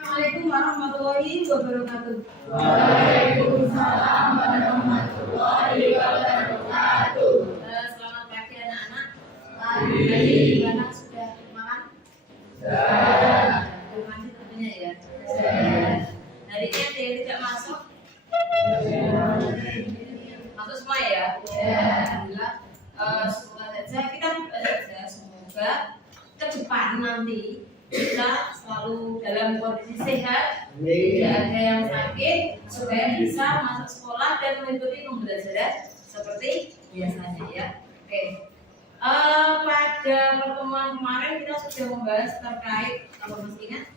Assalamualaikum warahmatullahi wabarakatuh. Waalaikumsalam warahmatullahi wabarakatuh. Selamat pagi anak-anak. Pagi. Gimana sudah makan? Sudah. Masih tentunya ya. Sudah. Hari ini ada yang tidak masuk? Masuk semua ya? Alhamdulillah. Semoga saja kita saja semoga ke depan nanti kita selalu dalam kondisi sehat, tidak ada yang sakit, supaya bisa masuk sekolah dan mengikuti pembelajaran seperti biasanya ya. Oke. Pada pertemuan kemarin kita sudah membahas terkait, kalau masih ingat,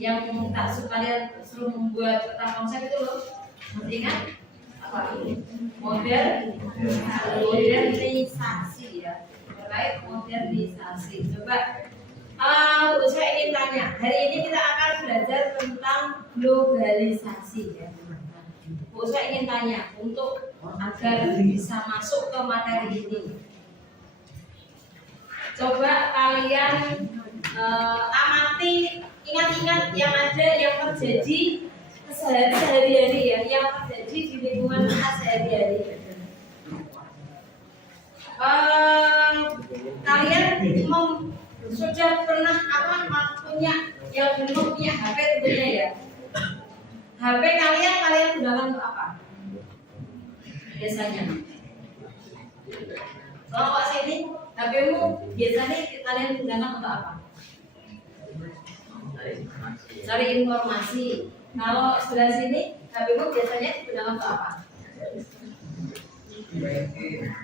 yang tak kalian suruh membuat peta konsep itu loh, masih ingat? Apa? Modernisasi ya, terkait modernisasi. Coba. Saya ingin tanya, hari ini kita akan belajar tentang globalisasi ya. Saya ingin tanya untuk agar bisa masuk ke materi ini. Coba kalian amati, ingat-ingat yang ada yang terjadi sehari-hari ya, yang terjadi di lingkungan kita sehari-hari. Kalian sudah pernah punya yang belum punya HP tentunya ya. HP kalian gunakan untuk apa? Biasanya. Kalau Pak sini, HP-mu biasanya kalian gunakan untuk apa? Cari informasi. Kalau sebelah sini, HP-mu biasanya digunakan untuk apa?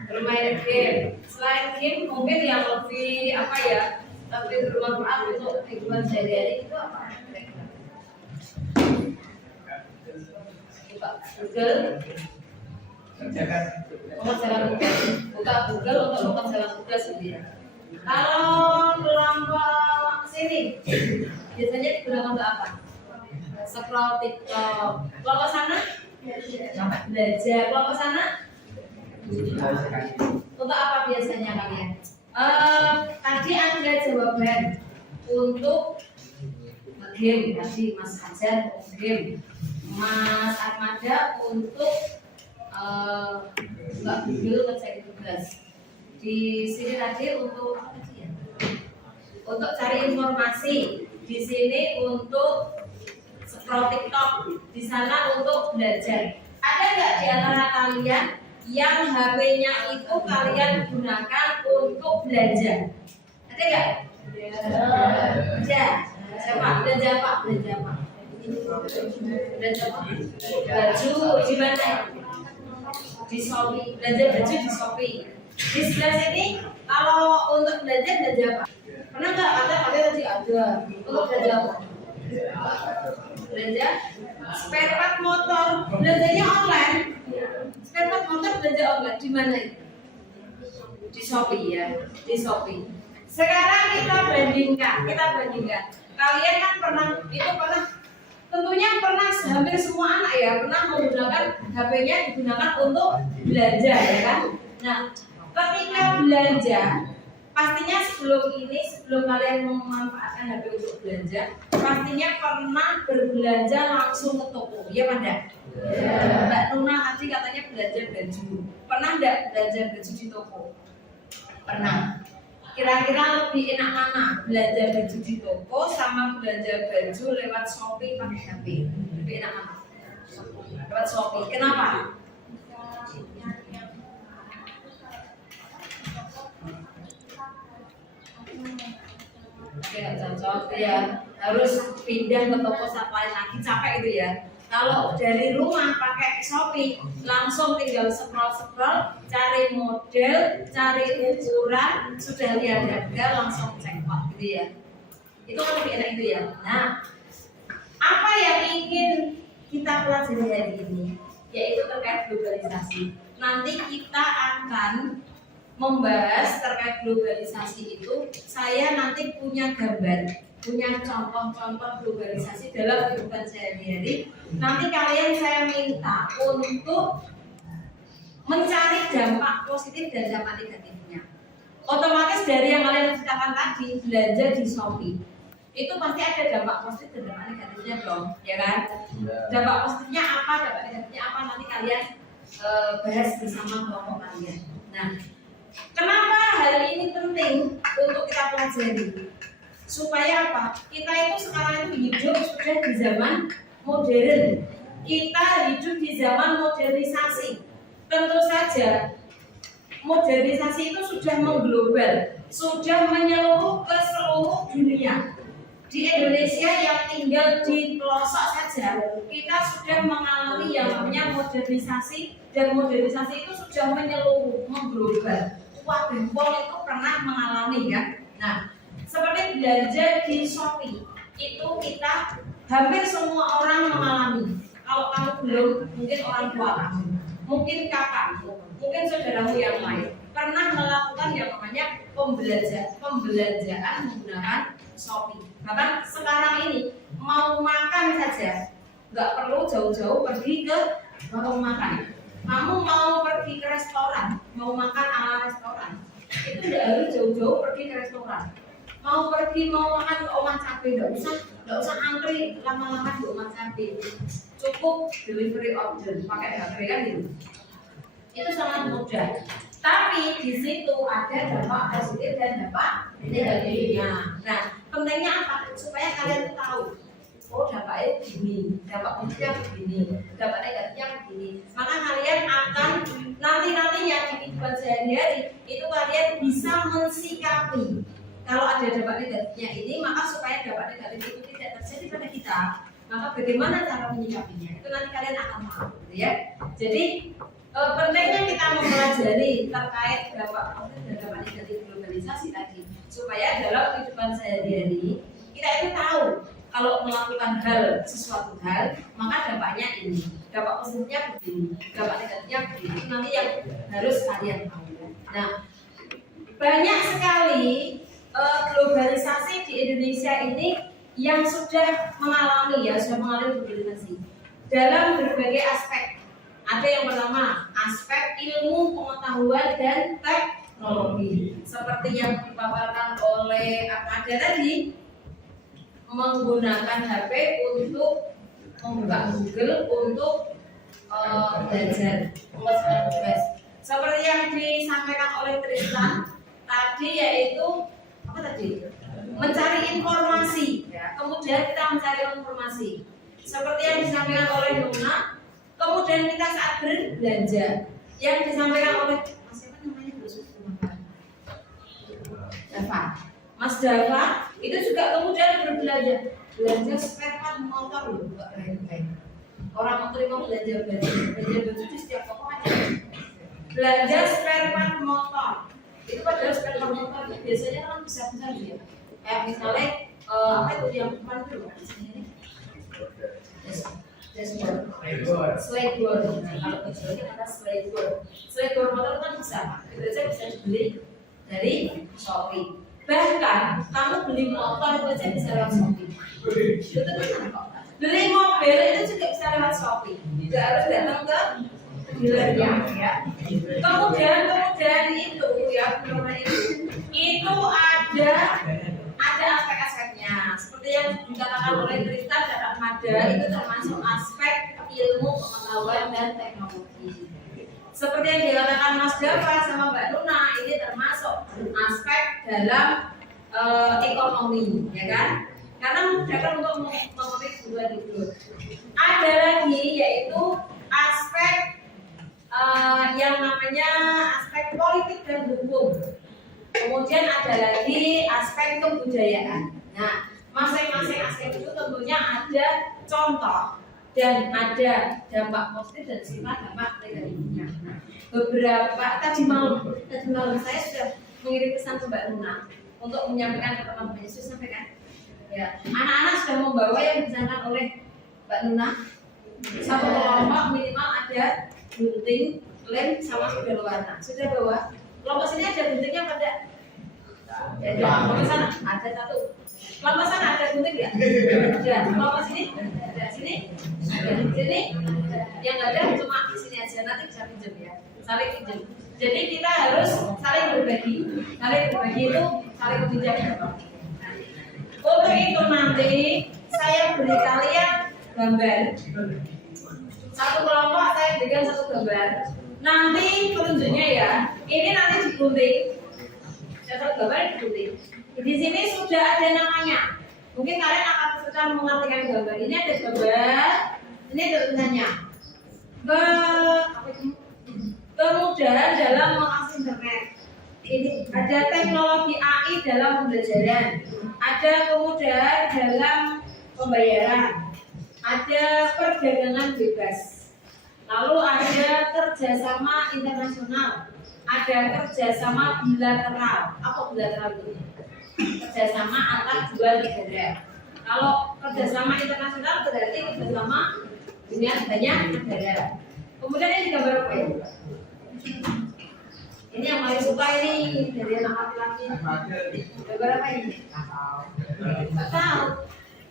Bermain game. Selain game, mungkin yang lebih apa ya? Tapi bermanfaat untuk kehidupan sehari-hari itu apa? Buka Google, mengerjakan tugas. Buka Google untuk mengerjakan tugas sendiri. Kalau kelompok sini, biasanya digunakan untuk apa? Scroll TikTok. Kelompok sana? Belajar. Kelompok sana? Untuk apa biasanya kalian? Tadi ada jawaban untuk game tadi Mas Hajar game, Mas Armada untuk Mbak Google ngecek tugas. Di sini tadi untuk apa sih ya? Untuk cari informasi. Di sini untuk scroll TikTok. Di sana untuk belajar. Ada nggak di antara kalian yang HP-nya itu kalian gunakan untuk belanja? Ada nggak? Belanja. Siapa? Belanja apa? Belanja apa? Belanja apa? Baju di mana? Di Shopee. Belanja baju di Shopee. Di sebelah sini kalau untuk belanja apa? Pernah nggak? Ada tadi ada. Untuk belanja apa? Belanja spare part motor. Belanjanya online. Spare part motor belanja online di mana itu? Di Shopee ya, di Shopee. Sekarang kita bandingkan. Kalian kan tentunya pernah hampir semua anak ya pernah menggunakan HP-nya digunakan untuk belanja ya kan? Nah, ketika belanja, pastinya sebelum kalian memanfaatkan HP untuk belanja, pastinya pernah berbelanja langsung ke toko, ya pada? Mbak Nuna tadi katanya belanja baju. Pernah enggak belanja baju di toko? Pernah. Kira-kira lebih enak mana? Belanja baju di toko sama belanja baju lewat Shopee pakai HP? Lebih enak mana? Lewat Shopee. Kenapa? Oke, cocok ya. Harus pindah ke toko lain lagi, capek itu ya. Kalau dari rumah pakai Shopee, langsung tinggal scroll, cari model, cari ukuran, sudah lihat harga, langsung checkpoint gitu ya. Itu kan lebih enak itu ya. Nah, apa yang ingin kita pelajari hari ini, yaitu terkait globalisasi. Nanti kita akan membahas terkait globalisasi itu. Saya nanti punya gambar, punya contoh-contoh globalisasi dalam kehidupan sehari-hari. Nanti kalian saya minta untuk mencari dampak positif dan dampak negatifnya. Otomatis dari yang kalian ceritakan tadi, belanja di Shopee. itu pasti ada dampak positif dan dampak negatifnya dong, ya kan? Dampak positifnya apa, dampak negatifnya apa, nanti kalian bahas bersama kelompok kalian. Nah, kenapa hal ini penting untuk kita pelajari? Supaya apa? Kita itu sekarang itu hidup sudah di zaman modern. Kita hidup di zaman modernisasi. Tentu saja modernisasi itu sudah mengglobal, sudah menyeluruh ke seluruh dunia. Di Indonesia yang tinggal di pelosok saja, kita sudah mengalami yang namanya modernisasi, dan modernisasi itu sudah menyeluruh, mengglobal. Wah, Bempol itu pernah mengalami kan? Nah, seperti belanja di Shopee, itu kita hampir semua orang mengalami. Kalau kamu belum, mungkin orang tua kamu, mungkin kakak, mungkin saudaramu yang lain pernah melakukan yang namanya pembelanjaan menggunakan Shopee. Bahkan sekarang ini mau makan saja nggak perlu jauh-jauh pergi ke warung makan. Kamu mau pergi ke restoran, mau makan ala restoran, itu nggak harus jauh-jauh pergi ke restoran. Mau makan ke Omah Cabe, nggak usah antri lama-lama di Omah Cabe. Cukup delivery order pakai HP kan gitu. Itu sangat mudah. Tapi di situ ada dampak positif dan dampak negatifnya. Nah, pentingnya apa? Supaya kalian tahu, oh dampaknya begini, dampak positifnya begini, dampak negatifnya begini. Maka kalian akan nanti yang di kehidupan sehari-hari itu kalian bisa mensikapi. Kalau ada dampak negatifnya ini, maka supaya dampak negatif itu tidak terjadi pada kita, maka bagaimana cara menyikapinya? Itu nanti kalian akan tahu, gitu ya. Jadi pentingnya kita mempelajari terkait dampak positif dan dampak negatif globalisasi tadi, supaya dalam kehidupan sehari-hari kita itu tahu kalau melakukan sesuatu hal, maka dampaknya ini, dampak positifnya begini, dampak negatifnya begini. Itu nanti yang harus kalian tahu. Nah, banyak sekali globalisasi di Indonesia ini yang sudah mengalami globalisasi dalam berbagai aspek. Ada yang pertama, aspek ilmu pengetahuan dan teknologi, seperti yang dipaparkan oleh Akada tadi, menggunakan HP untuk membuka Google untuk belajar, tugas. Seperti yang disampaikan oleh Tristan tadi, yaitu apa tadi? Mencari informasi. Ya. Kemudian kita mencari informasi. Seperti yang disampaikan oleh Nuna. Kemudian kita saat berbelanja, yang disampaikan oleh Mas siapa namanya? Dava. Mas Dava itu juga kemudian belanja spare part motor loh, enggak lain-lain. Orang mau belanja baju di setiap toko ada. Belanja spare part motor. Itu padahal spare part motor itu biasanya kan besar-besar ya. Kayak misalnya apa itu yang depan itu loh, ini. Slideboard. Nah, kalau kecilnya ada slideboard. Slideboard motor kan besar. Itu aja bisa dibeli dari Shopee. Bahkan kamu beli motor itu aja bisa lewat Shopee. Itu benar kok. Beli mobil itu juga bisa lewat Shopee. Tidak harus datang ke dealernya ya. Kemudian itu ya, itu ada aspek-aspeknya. Seperti yang dikatakan oleh Tristan dan Ahmada, itu termasuk aspek ilmu pengetahuan dan teknologi. Seperti yang dikatakan Mas Dava sama Mbak Nuna, ini termasuk aspek dalam ekonomi, ya kan? Karena memudahkan untuk memenuhi kebutuhan hidup. Ada lagi yaitu aspek yang namanya aspek politik dan hukum. Kemudian ada lagi aspek kebudayaan. Nah, masing-masing aspek itu tentunya ada contoh dan ada dampak positif dan sifat dampak negatifnya. Beberapa tadi malam saya sudah mengirim pesan ke Mbak Nuna untuk menyampaikan ke teman-teman. Sudah sampaikan? Ya, anak-anak sudah membawa yang disampaikan oleh Mbak Nuna. Satu kelompok minimal ada gunting, lem, sama spidol warna. Sudah bawa? Kelompok sini ada guntingnya pada? Ya, kelompok sana ada satu. Kelompok sana ada gunting nggak? Ada. Kelompok sini? Ada. Sini? Ada. Sini? Yang nggak ada cuma di sini aja. Nanti bisa pinjam ya. Saling pinjam. Jadi kita harus saling berbagi. Saling berbagi itu saling pinjam. Untuk itu nanti saya beri kalian gambar. Satu kelompok saya berikan satu gambar. Nanti petunjuknya ya, ini nanti digunting. Satu gambar digunting. Di sini sudah ada namanya. Mungkin kalian akan kesulitan mengartikan gambar. Ini ada gambar, ini ada tulisannya. Kemudahan dalam mengakses internet. Ini ada teknologi AI dalam pembelajaran. Ada kemudahan dalam pembayaran. Ada perdagangan bebas. Lalu ada kerjasama internasional. Ada kerjasama bilateral. Apa bilateral itu? Kerjasama antar dua negara. Kalau kerjasama internasional berarti kerjasama dengan banyak negara. Kemudian ini gambar apa ya? Ini yang paling suka ini dari anak laki-laki. Gambar apa ini? Nggak tahu.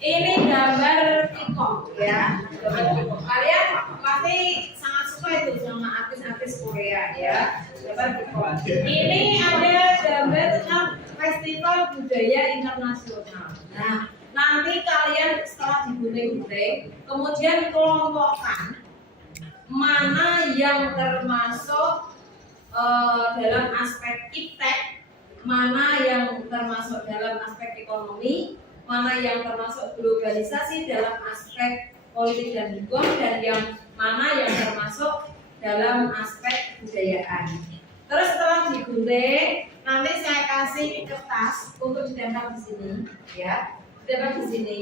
Ini gambar TikTok ya. Gambar TikTok. Kalian pasti sangat suka itu sama artis-artis Korea ya. Gambar TikTok. Ini ada gambar tentang Festival Budaya Internasional. Nah, nanti kalian setelah digunting-gunting, kemudian kelompokkan mana yang termasuk dalam aspek iptek, mana yang termasuk dalam aspek ekonomi, mana yang termasuk globalisasi dalam aspek politik dan hukum, dan yang mana yang termasuk dalam aspek kebudayaan. Terus setelah digunting, nanti saya kasih kertas untuk ditempel di sini, ya, ditempel di sini.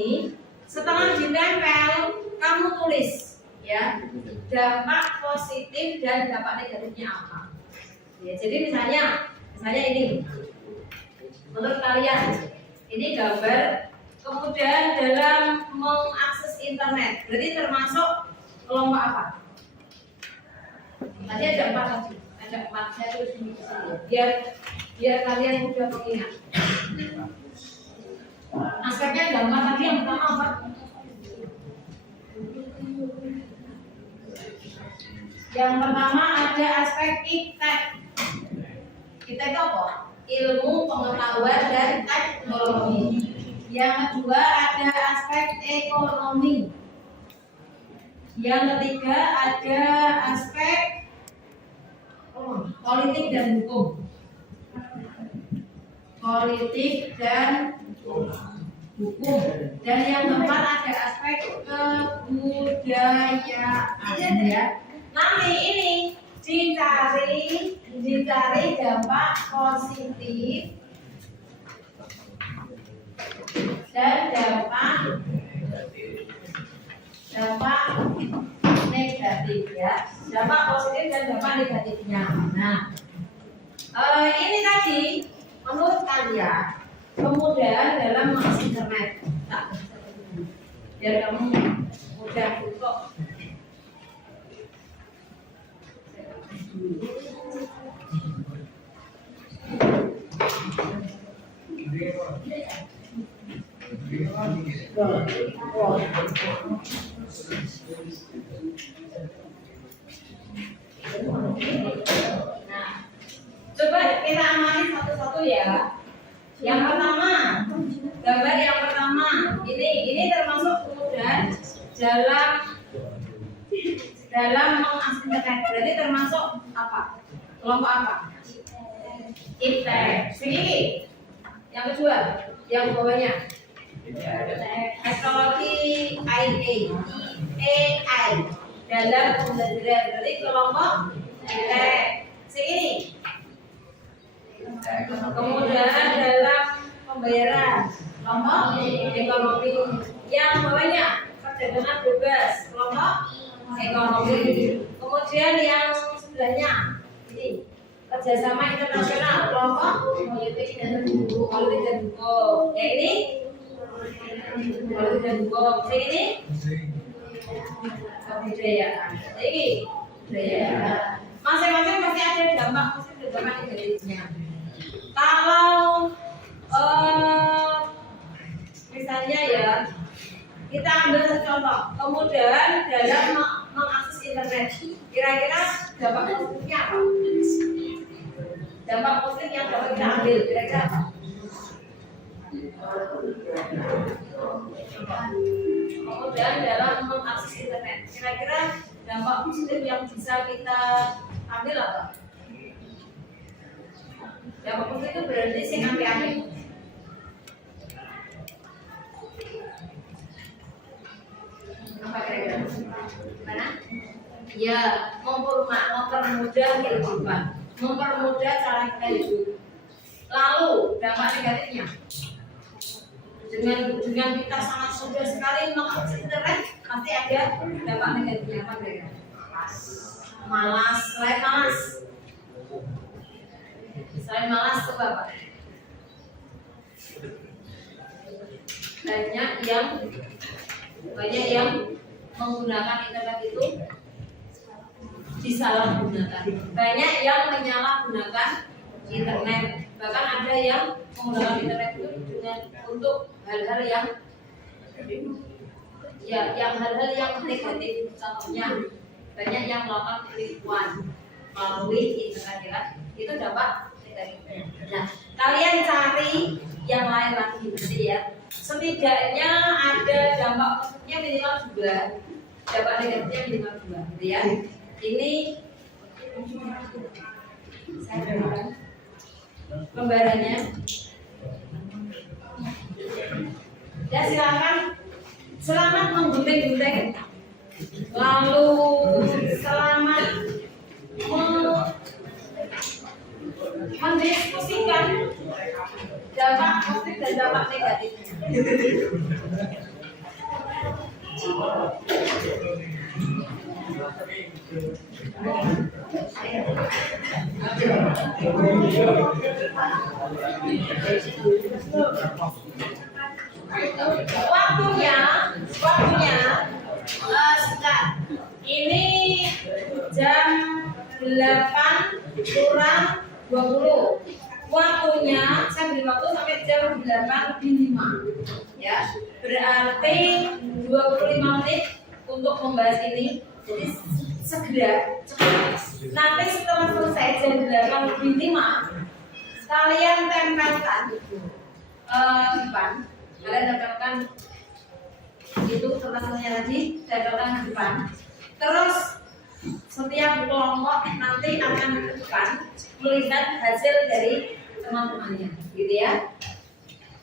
Setelah ditempel, kamu tulis, ya, dampak positif dan dampak negatifnya apa. Ya, jadi misalnya ini, menurut kalian, ini gambar kemudahan dalam mengakses internet. Berarti termasuk kelompok apa? Tadi ada 4 tadi. Ada 4, saya tulis di sini. Biar kalian mudah mengingat. Aspeknya dampak tadi yang pertama apa? Yang pertama ada aspek iptek. Iptek itu apa? Ilmu, pengetahuan, dan teknologi. Yang kedua ada aspek ekonomi. Yang ketiga ada aspek politik dan hukum. Politik dan hukum. Dan yang keempat ada aspek kebudayaan ya. Nanti ini dicari dampak positif dan dampak negatif ya. Dampak positif dan dampak negatifnya. Nah, ini tadi menurut kalian kemudahan dalam mengakses internet. Nah, biar kamu mudah untuk Nah, coba kita amati satu-satu ya. Yang pertama, gambar yang pertama, ini termasuk kemudahan dalam mengakses internet. Berarti termasuk apa? Kelompok apa? Iptek. Sini. Yang kedua, yang bawahnya. Teknologi AI dalam pembelajaran. Berarti kelompok iptek. Sini. Kemudahan dalam pembayaran. Kelompok ekonomi. Yang bawahnya perdagangan bebas. Kelompok ekonomi. Kemudian yang sebelahnya ini kerjasama internasional. Kelompok politik dan hukum. Yang ini politik dan hukum. Yang ini kebudayaan. Ini kebudayaan. Masing-masing pasti ada dampak positif dan dampak negatifnya. Kalau misalnya ya, kita ambil satu contoh, kemudahan dalam mengakses internet. Kira-kira dampak positifnya apa? Dampak positif yang dapat kita ambil kira-kira apa? Kemudian dalam mengakses internet, kira-kira dampak positif yang bisa kita ambil apa? Dampak positif itu berarti sih ambil. Apa kira-kira? Mana? Ya, mempermudah kehidupan, mempermudah cara kita hidup. Lalu dampak negatifnya, dengan kita sangat mudah sekali mengakses internet, pasti ada dampak negatifnya apa kira-kira? Malas, selain malas. Selain malas itu apa? Banyak yang menggunakan internet itu disalahgunakan. Banyak yang menyalahgunakan internet. Bahkan ada yang menggunakan internet itu untuk hal-hal yang hal-hal yang negatif. Contohnya banyak yang melakukan penipuan melalui internet ya. Itu dampak negatifnya. Nah, kalian cari yang lain lagi nanti ya. Setidaknya ada dampak positifnya minimal 2, dampak negatifnya minimal 2, gitu ya. Ini saya berikan lembarannya. Ya silakan, selamat menggunting-gunting. Lalu selamat mendiskusikan dampak positif dan dampak negatifnya. Waktunya sekitar ini jam 8:20. Waktunya saya beri waktu sampai jam 8:05 ya. Berarti 25 menit untuk membahas ini. Jadi segera cepat. Nanti setelah selesai jam 8:05 kalian tempelkan depan. Kalian tempelkan itu kertasnya tadi, tempelkan di depan. Terus setiap kelompok nanti akan ke depan melihat hasil dari teman-temannya, gitu ya.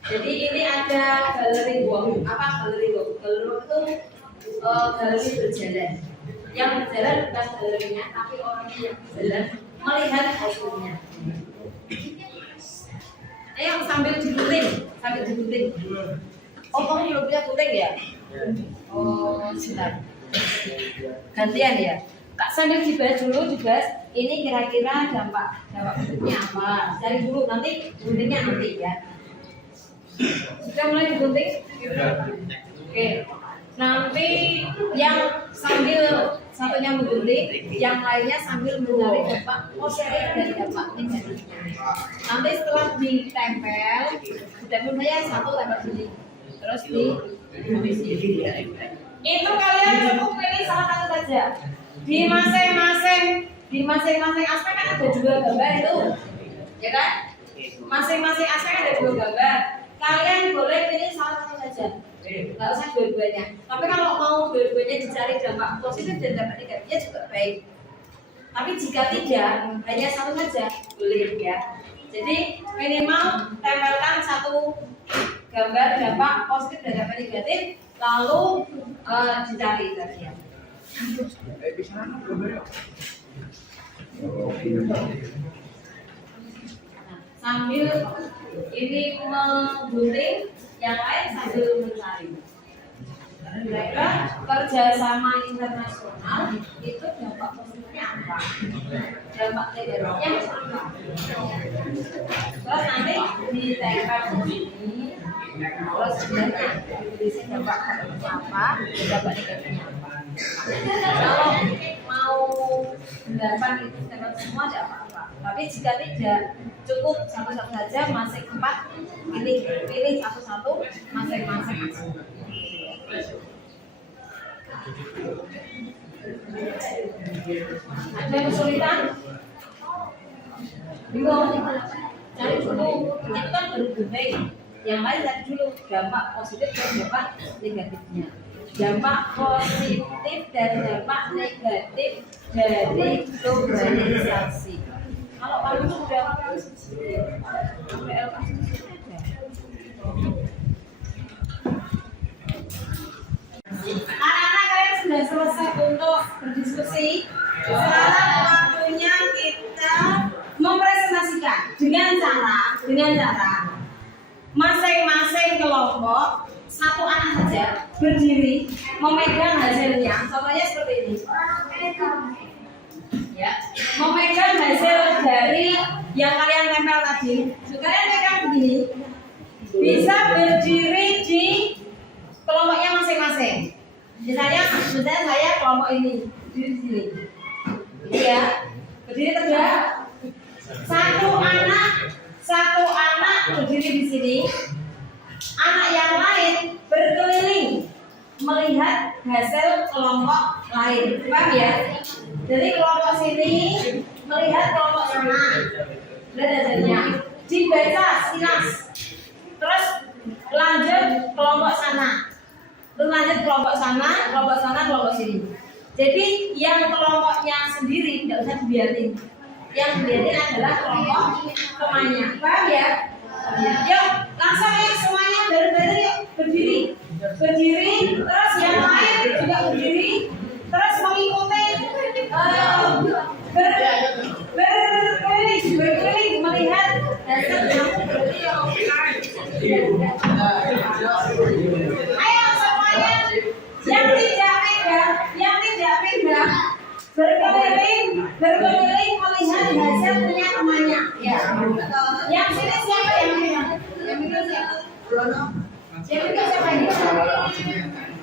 Jadi ini ada galeri walk. Apa galeri walk? Galeri walk itu galeri berjalan. Yang berjalan bukan galerinya, tapi orang yang berjalan melihat hasilnya. Ayo sambil digunting. Oh, kamu belum punya gunting ya? Oh, sebentar. Gantian ya. Kak sambil dibahas dulu, ini kira-kira dampak positifnya apa? Cari dulu, nanti guntingnya nanti ya. Sudah mulai digunting? Oke. Nanti yang sambil satunya menggunting, yang lainnya sambil mencari dampak positif dan dampak negatifnya. Nanti setelah ditempel saya satu tempel sini, terus di sini. Itu kalian cukup pilih salah satu saja. Di masing-masing aspek kan ada 2 gambar itu, ya kan? Masing-masing aspek ada 2 gambar. Kalian boleh pilih salah satu saja. Nggak usah dua-duanya. Tapi kalau mau dua-duanya dicari dampak positif dan dampak negatifnya juga baik. Tapi jika tidak, hanya satu saja boleh ya. Jadi minimal tempelkan satu gambar dampak positif dan dampak negatif, lalu dicari tadi ya. Sambil ini menggunting, yang lain sambil mencari. Mereka kerjasama internasional itu dampak positifnya apa? Dampak negatifnya apa? Terus nanti ditempel di sini. Terus sebenarnya tulisnya dampak positifnya apa? Dampak negatifnya apa? Kalau mau 8 itu tempel semua tidak apa-apa. Tapi jika tidak, cukup satu-satu saja, masing 4 pilih satu-satu masing-masing. Ada kesulitan? Bingung? Cari dulu, itu kan baru gunting. Yang lain tadi dulu dampak positif dan dampak negatifnya. Dampak positif dan dampak negatif dari globalisasi. Kalau kamu sudah anak-anak kalian sudah selesai untuk berdiskusi. Sekarang waktunya kita mempresentasikan dengan cara masing-masing kelompok satu anak saja berdiri memegang hasilnya. Contohnya seperti ini. Ya, memegang hasil dari yang kalian tempel tadi. Kalian pegang begini. Bisa berdiri di kelompoknya masing-masing. Misalnya saya kelompok ini berdiri di sini. Ini ya, berdiri tegak. Satu anak berdiri di sini. Anak yang lain berkeliling melihat hasil kelompok lain. Paham ya? Jadi kelompok sini melihat kelompok sana. Lihat hasilnya. Dibaca sinas. Terus lanjut kelompok sana. Terus lanjut kelompok sana, kelompok sini. Jadi yang kelompoknya sendiri tidak usah dibiarin. Yang dibiarin adalah kelompok temannya. Paham ya? Yuk, langsung ya semuanya dari yuk berdiri. Berdiri, terus yang lain juga berdiri. Terus mengikuti berkeliling melihat hasil kamu berdiri. Ayo semuanya yang tidak pegang berkeliling melihat hasil punya temannya. Ya. Yang sini siapa yang pegang? Yang pegang siapa? Yang pegang siapa ini?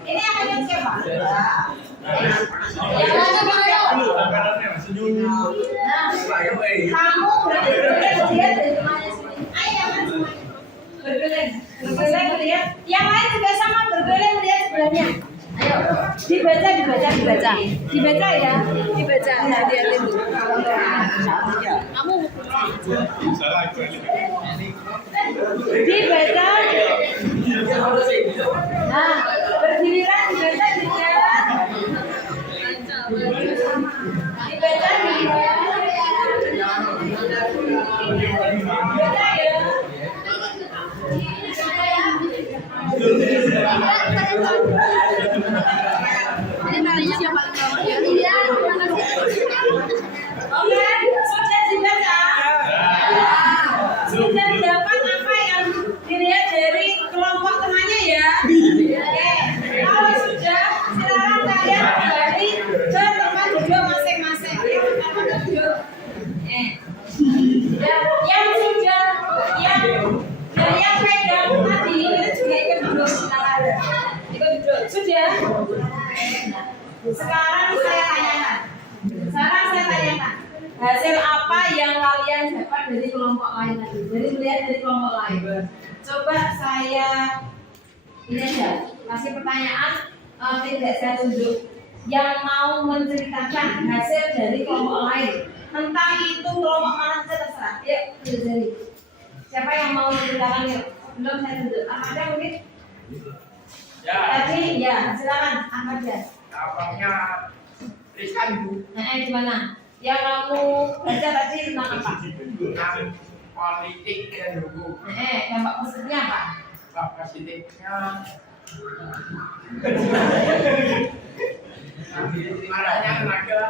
Ini yang pegang siapa? Yang lain pegang siapa? Nah, kamu berkeliling melihat dari temannya sini. Ayo jangan semuanya berkeliling melihat. Yang lain juga sama berkeliling melihat sebelahnya. Ayo, dibaca ya, hati-hati dulu. Kamu dibaca. Nah, berdirilah dibaca dibaca ya. Oke, sudah dibaca. Sudah dapat apa yang dilihat dari kelompok temannya ya? Oke, kalau sudah, silakan kalian kembali ke tempat duduk masing-masing. Yang sudah, yang pegang tadi itu juga ikut duduk. Ikut duduk. Sudah. Sekarang saya tanyakan. Hasil apa yang kalian dapat dari kelompok lain tadi? Jadi melihat dari kelompok lain. Coba saya ini aja kasih pertanyaan, tidak saya tunjuk. Yang mau menceritakan hasil dari kelompok lain, tentang itu kelompok mana saja terserah. Yuk, jadi siapa yang mau menceritakan? Yuk, belum saya tunjuk. Ada mungkin? Ya. Tadi ya, silakan Ahmad ya. Abangnya Rizkan Bu. Di mana? Yang kamu baca tadi tentang apa? Tentang politik dan hukum. Dampak positifnya apa? Dampak positifnya maraknya tenaga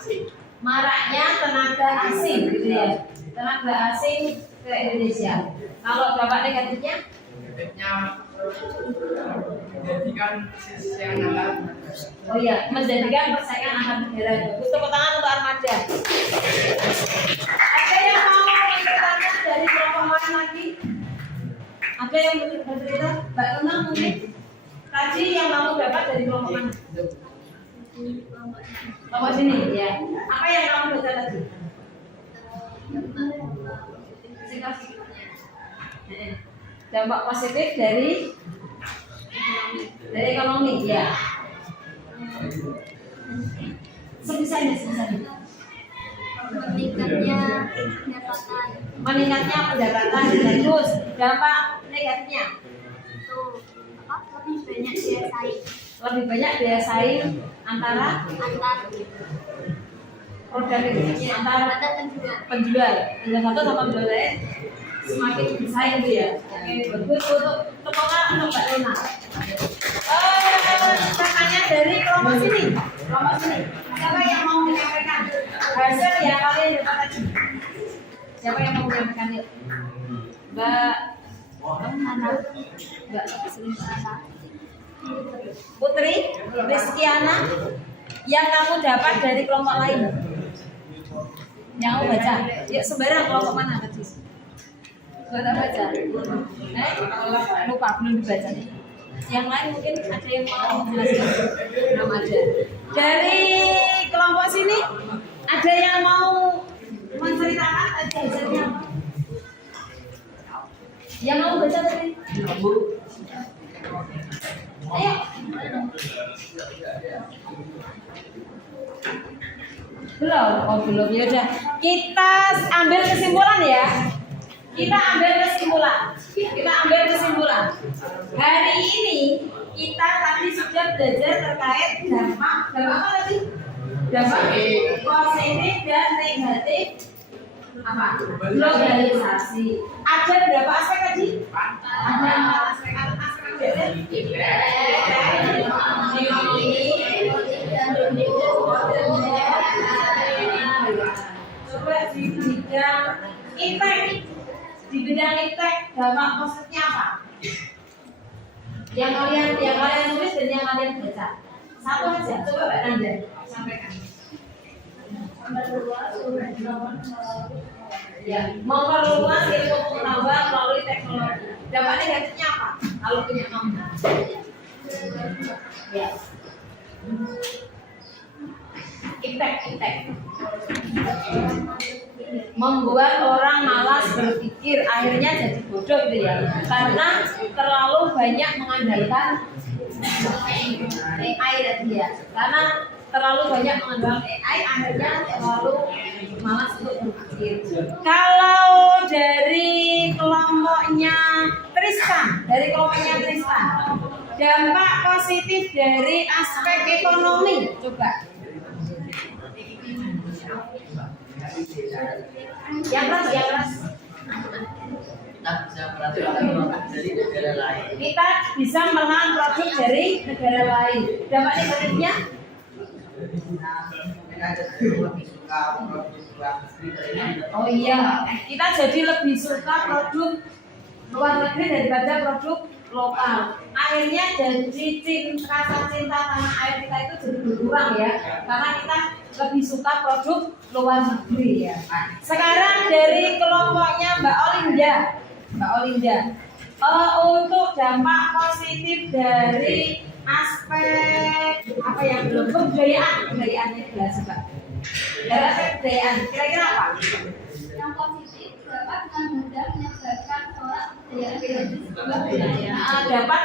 asing. Maraknya tenaga asing, gitu ya. Tenaga asing ke Indonesia. Kalau dampak negatifnya? Negatifnya menjadikan persaingan antar. Oh iya, menjadikan persaingan antar negara. Tepuk tangan untuk Armada. Ada yang mau menceritakan dari kelompok lain lagi? Ada yang bercerita? Mbak Luna mungkin? Tadi yang kamu dapat dari kelompok mana? Kelompok sini, ya. Apa yang kamu baca tadi? Dampak positif dari ekonomi, ya. Sebisanya. meningkatnya pendapatan. Meningkatnya pendapatan. Bagus. Dampak negatifnya Itu lebih banyak biaya saing lebih banyak biaya saing antara antar produk itu antara penjual satu sama penjual lain semakin bersaing itu ya. Oke, bagus untuk tepokan untuk Mbak Luna. Pertanyaan dari kelompok sini. Kelompok sini. Siapa yang mau menyampaikan hasil yang kalian dapat tadi? Siapa yang mau menyampaikan yuk? Mbak Putri, Rizkiana, yang kamu dapat dari kelompok lain. Yang mau baca, ya sembarang kelompok mana tadi? Gak baca. Lupa belum dibaca nih. Yang lain mungkin ada yang mau menjelaskan. Belum ada. Dari kelompok sini ada yang mau menceritakan tadi hasilnya apa? Yang mau baca tadi? Ayo. Belum, oh belum, ya udah. Kita ambil kesimpulan ya. Kita ambil kesimpulan. Hari ini kita tadi sudah belajar terkait dampak apa tadi? Dampak positif dan negatif apa? Globalisasi. Ada berapa aspek tadi? Ada 4 aspek. Coba di bidang impact dampak positifnya apa? Yang kalian tulis dan yang kalian baca. Satu aja, coba Mbak Nanda sampaikan. Ya, memperluas ilmu pengetahuan melalui teknologi. Dampak negatifnya apa? Kalau punya kamu. Ya. Impact. Membuat orang malas berpikir, akhirnya jadi bodoh gitu ya. Karena terlalu banyak mengandalkan AI tadi ya. Karena terlalu banyak mengandalkan AI, akhirnya terlalu malas untuk berpikir. Kalau dari kelompoknya Tristan, dampak positif dari aspek ekonomi, coba. Yang keras. Kita bisa melakukan produk dari negara lain. Dampak negatifnya? Oh iya, kita jadi lebih suka produk luar negeri daripada produk lokal. Akhirnya rasa cinta tanah air kita itu jadi berkurang ya, karena kita lebih suka produk luar negeri ya. Sekarang dari kelompoknya Mbak Olinda, untuk dampak positif dari aspek apa yang belum kebudayaannya jelas Mbak. Dari aspek kebudayaan, kira-kira apa? Yang positif dapat dengan mudah menyebarkan corak kebudayaan. Dapat apa?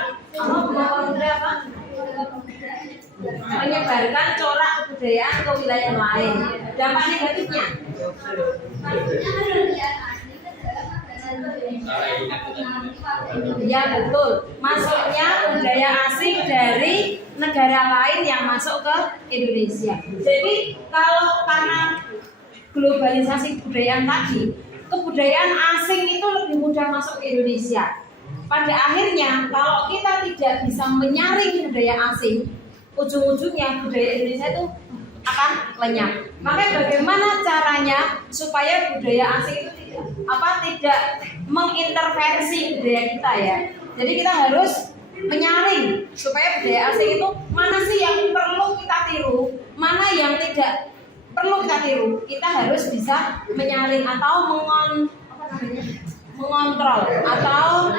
Menyebarkan corak kebudayaan ke wilayah lain. Dampak negatifnya? Ya betul. Masuknya budaya asing dari negara lain yang masuk ke Indonesia. Jadi kalau karena globalisasi kebudayaan tadi, kebudayaan asing itu lebih mudah masuk ke Indonesia. Pada akhirnya kalau kita tidak bisa menyaring budaya asing, ujung-ujungnya budaya Indonesia itu akan lenyap. Makanya bagaimana caranya supaya budaya asing itu tidak mengintervensi budaya kita ya. Jadi kita harus menyaring supaya budaya asing itu mana sih yang perlu kita tiru, mana yang tidak perlu kita tiru. Kita harus bisa menyaring atau mengontrol atau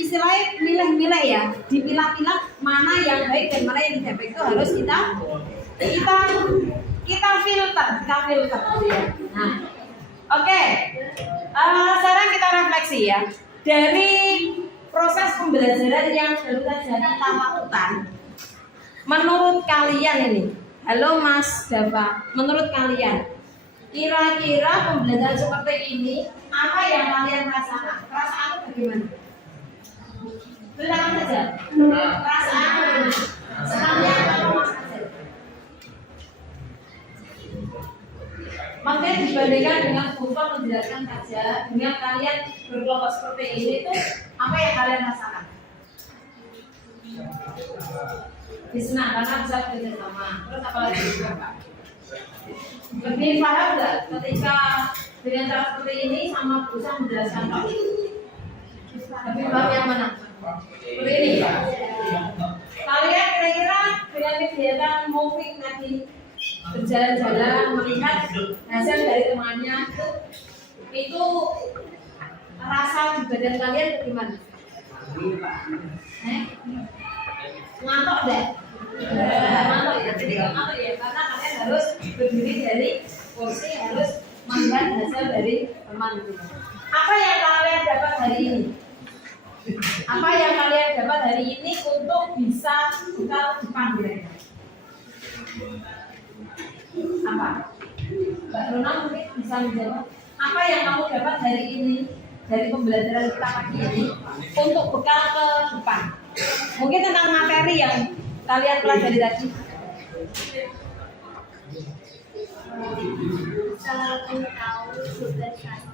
istilahnya milih-milih ya, dipilah-pilah mana yang baik dan mana yang tidak baik itu harus kita filter ya. Nah, oke. Sekarang kita refleksi ya. Dari proses pembelajaran yang baru saja kita lakukan, menurut kalian ini Halo Mas Dava, menurut kalian kira-kira pembelajaran seperti ini apa yang kalian rasakan? Perasaanmu bagaimana? Bilang saja. Perasaanmu bagaimana? Senangnya atau Mas Hasil? Makanya dibandingkan dengan Bapak menjelaskan saja, dengan kalian berkelompok seperti ini itu apa yang kalian rasakan? Senang karena bisa bekerja sama. Terus apa lagi? Lebih paham nggak ketika dengan cara seperti ini sama berusaha menjelaskan Pak? Lebih paham yang mana? Seperti ini. Kalian kira-kira dengan kegiatan moving tadi, berjalan-jalan melihat hasil dari temannya itu rasa di badan kalian bagaimana? Ngantuk deh. Ngantuk ya, jadi ngantuk ya karena kalian harus berdiri dari kursi, harus melihat hasil dari teman itu. Apa yang kalian dapat hari ini? Apa yang kalian dapat hari ini untuk bisa bekal depan kira-kira? Apa? Mbak Rona mungkin bisa menjawab. Apa yang kamu dapat hari ini dari pembelajaran kita pagi ini untuk bekal ke depan? Mungkin tentang materi yang kalian pelajari tadi. Kalau tahu organisasi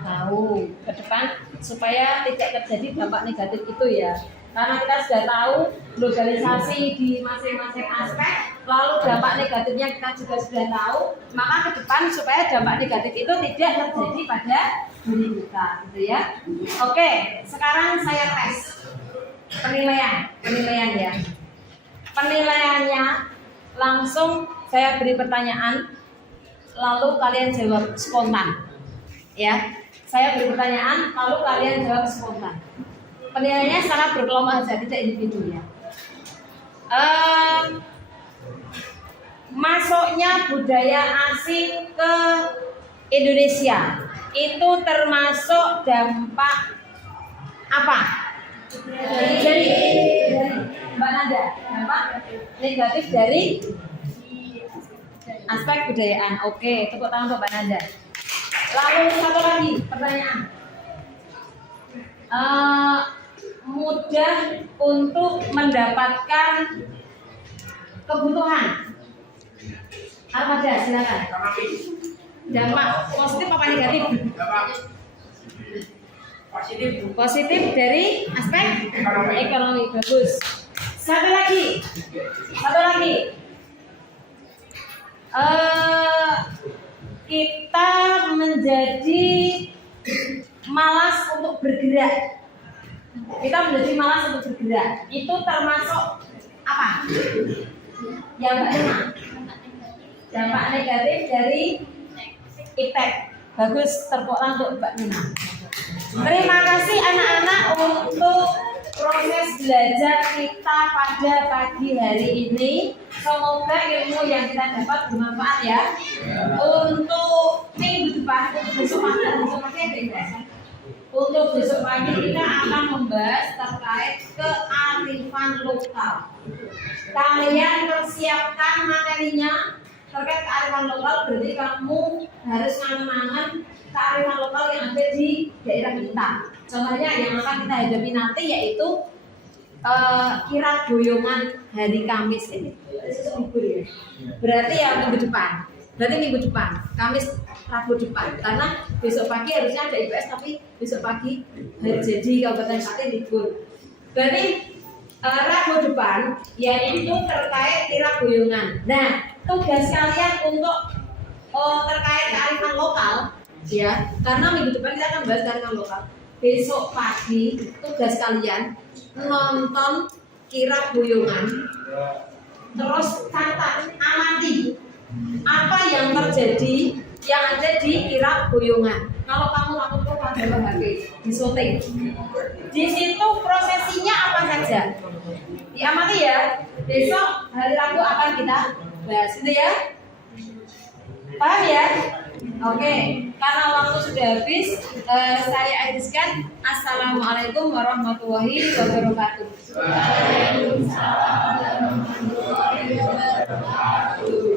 Tahu ke depan supaya tidak terjadi dampak negatif itu ya. Karena kita sudah tahu globalisasi di masing-masing aspek, lalu dampak negatifnya kita juga sudah tahu, maka ke depan supaya dampak negatif itu tidak terjadi pada diri kita, gitu ya. Oke, sekarang saya tes penilaian ya. Penilaiannya langsung saya beri pertanyaan, lalu kalian jawab spontan, ya. Saya beri pertanyaan, lalu kalian jawab spontan. Penilaiannya secara berkelompok saja, tidak individu ya. Masuknya budaya asing ke Indonesia itu termasuk dampak apa? Dari Mbak Nanda, dampak negatif dari aspek budayaan. Oke, tepuk tangan untuk Mbak Nanda. Lalu satu lagi pertanyaan. Mudah untuk mendapatkan kebutuhan. Apa aja? Silakan. Dampak positif apa negatif? Positif dari aspek ekonomi. Bagus. Satu lagi. Kita menjadi malas untuk bergerak. Itu termasuk apa? Ya Mbak Nina. Dampak negatif dari iptek. Bagus, tepuk tangan untuk Mbak Nina. Terima kasih anak-anak untuk proses belajar kita pada pagi hari ini. Semoga ilmu yang kita dapat bermanfaat ya. Untuk minggu depan, besok pagi kita akan membahas terkait kearifan lokal. Kalian persiapkan materinya terkait kearifan lokal, berarti kamu harus ngangen-ngangen kearifan lokal yang ada di daerah kita. Contohnya yang akan kita hadapi nanti yaitu kirab boyongan hari Kamis ini. Berarti ya minggu depan. Kamis Rabu depan. Karena besok pagi harusnya ada IPS tapi besok pagi hari jadi Kabupaten Pati libur. Berarti Rabu depan yaitu terkait kirab boyongan. Nah, tugas kalian untuk terkait kearifan lokal ya, karena minggu depan kita akan bahas kearifan lokal. Besok pagi tugas kalian nonton kirab boyongan, terus catat, amati apa yang terjadi yang ada di kirab boyongan. Kalau kamu lakukan pada HP di syuting, di situ prosesinya apa saja diamati ya. Besok hari Rabu akan kita bahas itu ya. Paham ya? Oke, karena waktu sudah habis, saya akhirkan. Assalamualaikum warahmatullahi wabarakatuh. Waalaikumsalam warahmatullahi wabarakatuh.